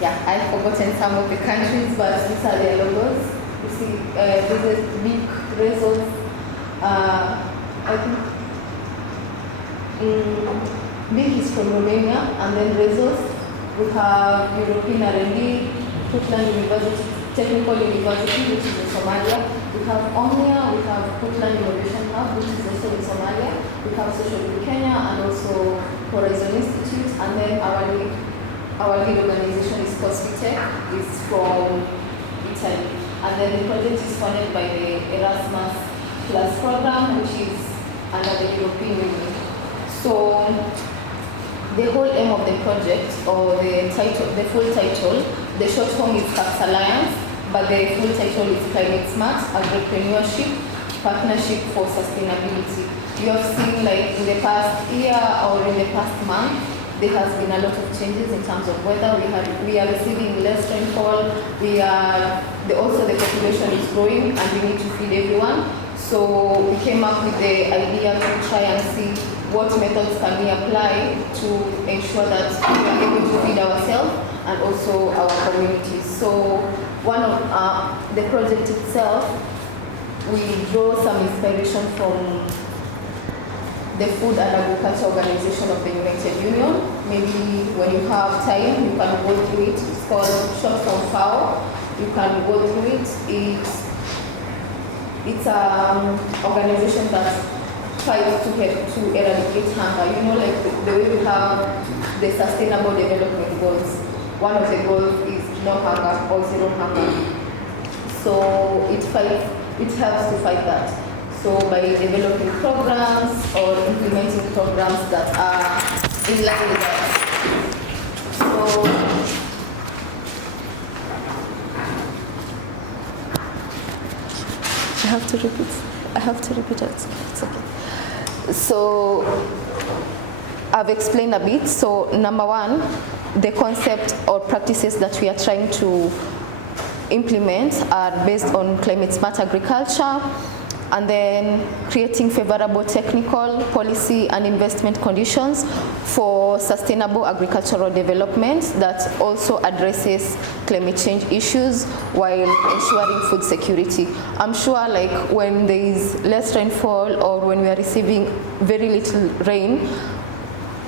yeah, I've forgotten some of the countries, but these are their logos. You see, this is big results. I think big is from Romania, and then results. We have European R&D, Portland University, Technical University, which is in Somalia. We have Omnia, we have Portland Innovation Hub, which is also in Somalia. We have Social in Kenya, and also Horizon Institute, and then our lead organization is Cospitech, is from Italy. And then the project is funded by the Erasmus Plus program, which is under the European Union. So the whole aim of the project, or the title, the full title, the short form is Sub-Saharan, but the full title is Climate Smart Agripreneurship Partnership for Sustainability. You have seen, like, in the past year or in the past month, there has been a lot of changes in terms of weather. We are receiving less rainfall. Also the population is growing, and we need to feed everyone. So we came up with the idea to try and see what methods can we apply to ensure that we are able to feed ourselves and also our communities. So one of the project itself, we draw some inspiration from the Food and Agriculture Organization of the United Union. Maybe when you have time, you can go through it. It's called Short Form FAO. You can go through it. It's an organization that tries to eradicate hunger. You know, like the way we have the Sustainable Development Goals. One of the goals is no hunger or zero hunger. So it helps to fight that. So by developing programs or implementing programs that are in line with that. So I have to repeat it. It's okay. So I've explained a bit. So number one, the concept or practices that we are trying to implement are based on climate smart agriculture, and then creating favorable technical, policy, and investment conditions for sustainable agricultural development that also addresses climate change issues while ensuring food security. I'm sure, like, when there is less rainfall or when we are receiving very little rain,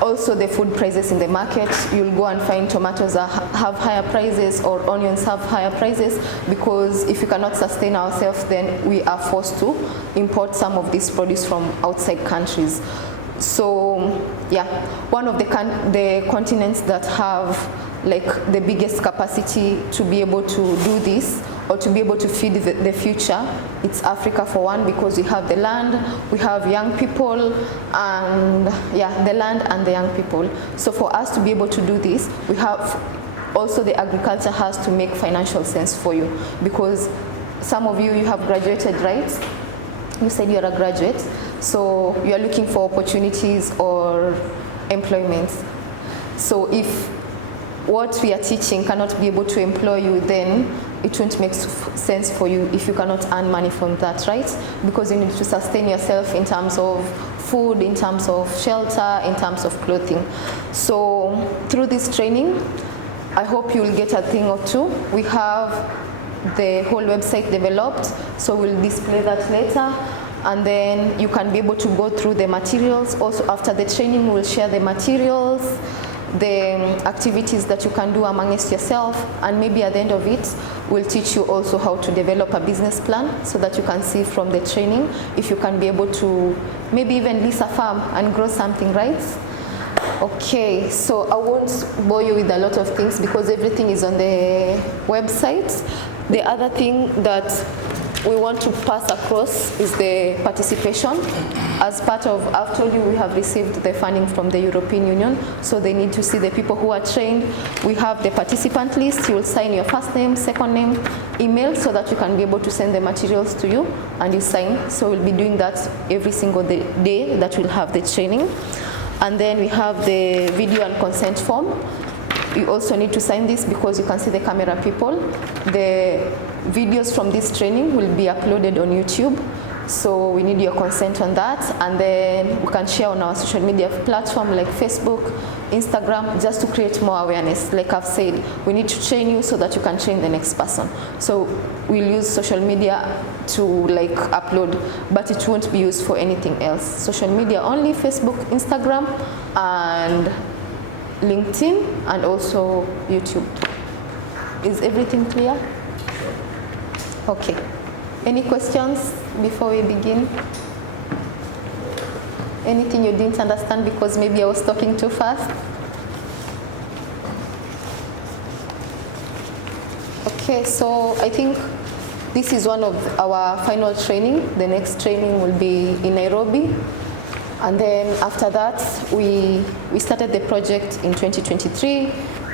also the food prices in the market, you'll go and find tomatoes have higher prices or onions have higher prices, because if we cannot sustain ourselves, then we are forced to import some of this produce from outside countries. So yeah, one of the continents that have like the biggest capacity to be able to do this or to be able to feed the future, it's Africa for one, because we have the land, we have young people, and yeah, the land and the young people. So for us to be able to do this, we have also the agriculture has to make financial sense for you, because some of you have graduated, right? You said you're a graduate, so you're looking for opportunities or employment. So if what we are teaching cannot be able to employ you, then it won't make sense for you if you cannot earn money from that, right? Because you need to sustain yourself in terms of food, in terms of shelter, in terms of clothing. So through this training, I hope you'll get a thing or two. We have the whole website developed, so we'll display that later. And then you can be able to go through the materials. Also after the training, we'll share the materials, the activities that you can do amongst yourself, and maybe at the end of it, we'll teach you also how to develop a business plan so that you can see from the training if you can be able to maybe even lease a farm and grow something, right? Okay, so I won't bore you with a lot of things because everything is on the website. The other thing that we want to pass across is the participation. As part of, I've told you we have received the funding from the European Union, so they need to see the people who are trained. We have the participant list. You will sign your first name, second name, email, so that you can be able to send the materials to you and you sign. So we'll be doing that every single day that we'll have the training. And then we have the video and consent form. You also need to sign this because you can see the camera people. The videos from this training will be uploaded on YouTube, so we need your consent on that, and then we can share on our social media platform like Facebook, Instagram, just to create more awareness. Like I've said, we need to train you so that you can train the next person. So we'll use social media to like upload, but it won't be used for anything else. Social media only, Facebook, Instagram, and LinkedIn, and also YouTube. Is everything clear? Okay. Any questions before we begin? Anything you didn't understand because maybe I was talking too fast? Okay, so I think this is one of our final training. The next training will be in Nairobi. And then after that, we started the project in 2023.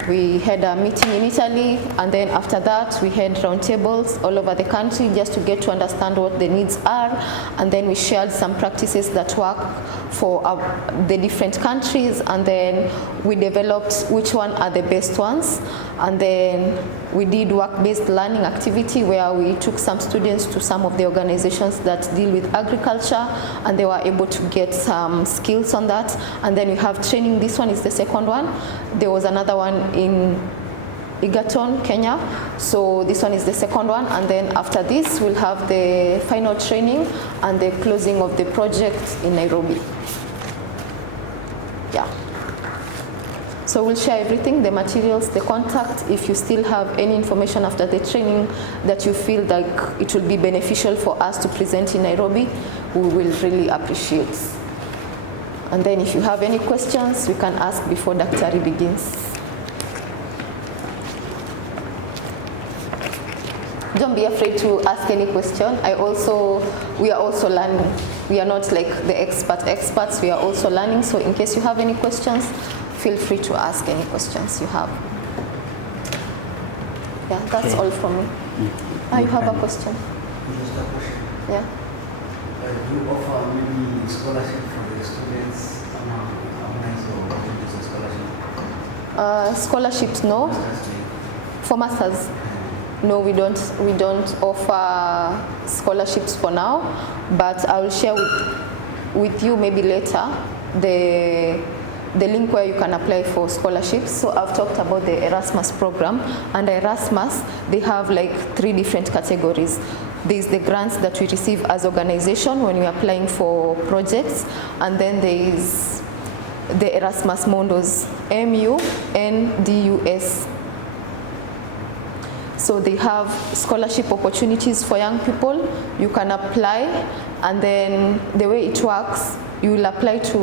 We had a meeting in Italy, and then after that, we had roundtables all over the country just to get to understand what the needs are. And then we shared some practices that work for the different countries, and then we developed which one are the best ones. And then we did work-based learning activity where we took some students to some of the organizations that deal with agriculture, and they were able to get some skills on that. And then we have training. This one is the second one. There was another one in Egerton, Kenya. So this one is the second one. And then after this, we'll have the final training and the closing of the project in Nairobi. Yeah. So we'll share everything, the materials, the contact. If you still have any information after the training that you feel like it will be beneficial for us to present in Nairobi, we will really appreciate. And then if you have any questions, we can ask before Dr. begins. Don't be afraid to ask any question. We are also learning. We are not like the experts, we are also learning. So in case you have any questions, feel free to ask any questions you have. Yeah, that's all from me. You have a question? Just a question. Yeah. Do you offer maybe scholarship for the students? Scholarships, no. For masters, no, we don't offer scholarships for now. But I will share with you maybe later the link where you can apply for scholarships. So I've talked about the Erasmus program, and Erasmus, they have like 3 different categories. There's the grants that we receive as organization when we're applying for projects, and then there is the Erasmus Mundos, MUNDUS. So they have scholarship opportunities for young people. You can apply, and then the way it works, you will apply to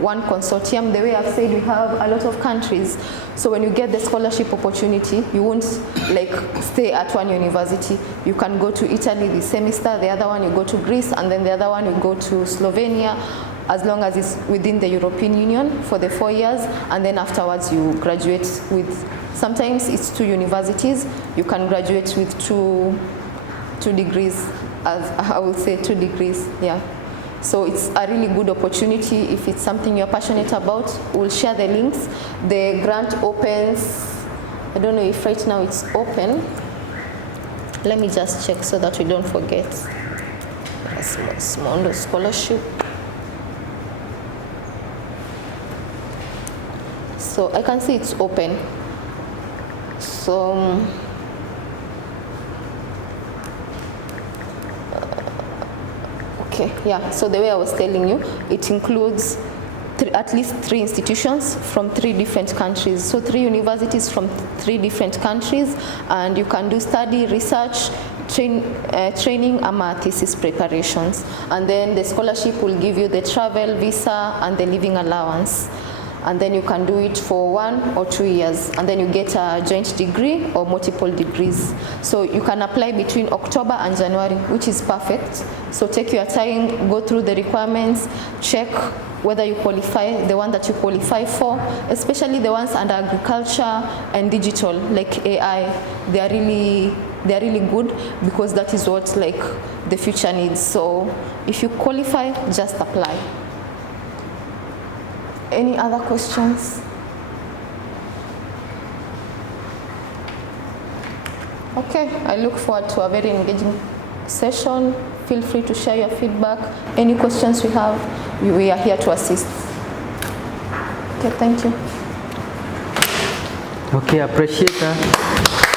one consortium. The way I've said, we have a lot of countries. So when you get the scholarship opportunity, you won't like stay at one university. You can go to Italy this semester, the other one you go to Greece, and then the other one you go to Slovenia, as long as it's within the European Union for the 4 years, and then afterwards you graduate with, sometimes it's 2 universities. You can graduate with two degrees, as I would say 2 degrees, yeah. So it's a really good opportunity if it's something you're passionate about. We'll share the links. The grant opens, I don't know if right now it's open. Let me just check so that we don't forget. Small scholarship. So I can see it's open. So okay, yeah, so the way I was telling you, it includes at least 3 institutions from 3 different countries. So 3 universities from 3 different countries, and you can do study, research, training, and thesis preparations. And then the scholarship will give you the travel, visa, and the living allowance. And then you can do it for 1 or 2 years, and then you get a joint degree or multiple degrees. So you can apply between October and January, which is perfect. So take your time, go through the requirements, check whether you qualify, the one that you qualify for, especially the ones under agriculture and digital, like AI. They are really good, because that is what like the future needs. So if you qualify, just apply. Any other questions? Okay, I look forward to a very engaging session. Feel free to share your feedback. Any questions we have, we are here to assist. Okay, thank you. Okay, appreciate that.